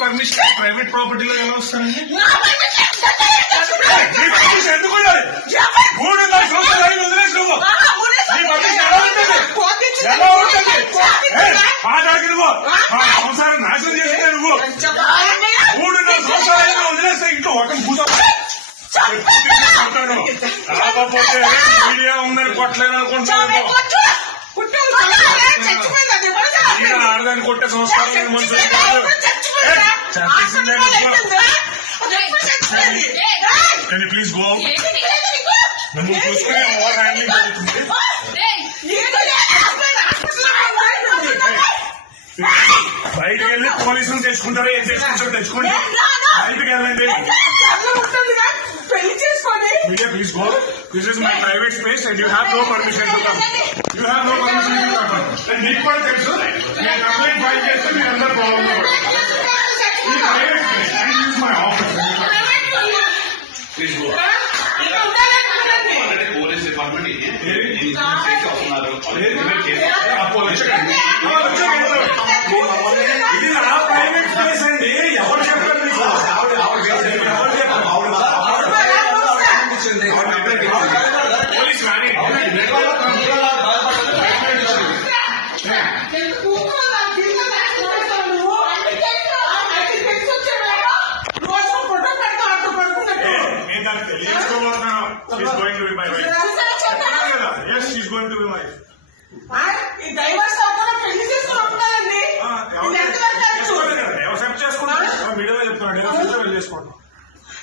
Permission private ప్రాపర్టీలో ఎలా వస్తారండి నువ్వు ఎలా సంసారం నాశనం చేస్తే నువ్వు మూడు సంవత్సరాలు వదిలేస్తే ఇంట్లో ఒక కూర్చో రాకపోతే మీడియా ఉందని కొట్టలేదు? ఆడదాన్ని కొట్టే సంస్కారం మనుషులు? నువ్వు చూసుకునే ఓవర్ హ్యాండ్లింగ్ జరుగుతుంది. బయటికి వెళ్ళి పోలీసులు తెచ్చుకుంటారు ఏం తెచ్చుకుంటారు రాను. బయటికి వెళ్ళండి media please go this is my private space and you have no permission to come you have no permission to come and మీకు కూడా తెలుసు నేను కంప్లైంట్ ఫైల్ చేస్తే మీరు అందరు ప్రాబ్లం ఈ private space and use my office please go already police department ఇది చేసి వస్తున్నారు ఆ పోలీస్ ఎవరు చేసుకుంటాను మీడియాలో చెప్తున్నాను ఎవరు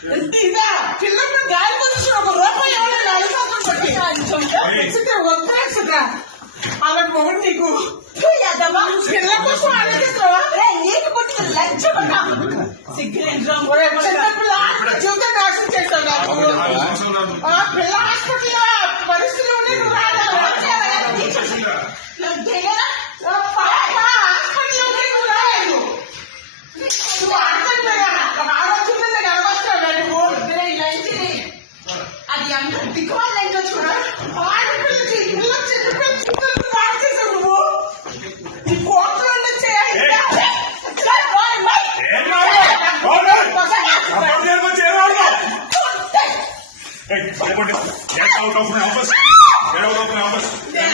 చేసుకుంటాను పిల్లలు గాలి పొజిషన్ ఒక రూపాయి ఎవరైనా అడుగుతుంటే వద్దా అలాంటి మొగుడు నీకు పిల్లల కోసం ఆలోచిస్తావా నీకు పుట్టిన లజ్జ చిన్నపిల్ల జీవితం నాశనం చేస్తావు నాకు ఆ పిల్ల హాస్పిటల్లో పరిస్థితులు ఉండి నువ్వు రాలేదు హాస్పిటల్లో ఉండి నువ్వు రాలేదు నువ్వు ఆడతాడు ఆలోచన కలవస్తావు నువ్వు అది అంత దిక్కుమాలి ఏంటో చూడ ఆడపిల్లకి పిల్ల చిన్న చిన్న పాడు చేసావు నువ్వు నీ కోట్లు ఉండి చేయాలి Get out of my office. Get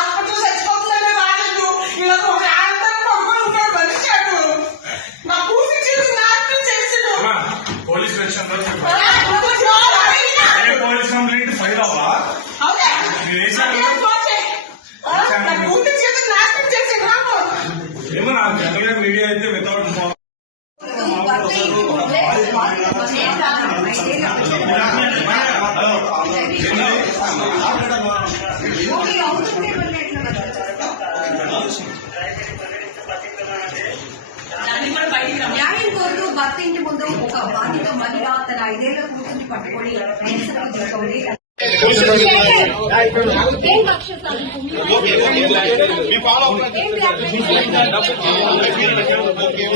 అడిగినా. ఏ పోలీస్ కంప్లైంట్ ఫైల్ అవ్వా అవునా? మీరు వేశారు. అదే పోతే. ఆ, నా కూతురు జీవితం నాశనం చేసిండు నాకు ఏమో నాకు జనరల్గా మీడియా అయితే వితౌట్ కోరుతూ భర్త ఇంటి ముందు ఒక బాధిత మహిళ తన ఐదేళ్ళ కూతుర్ని పట్టుకొని ఏం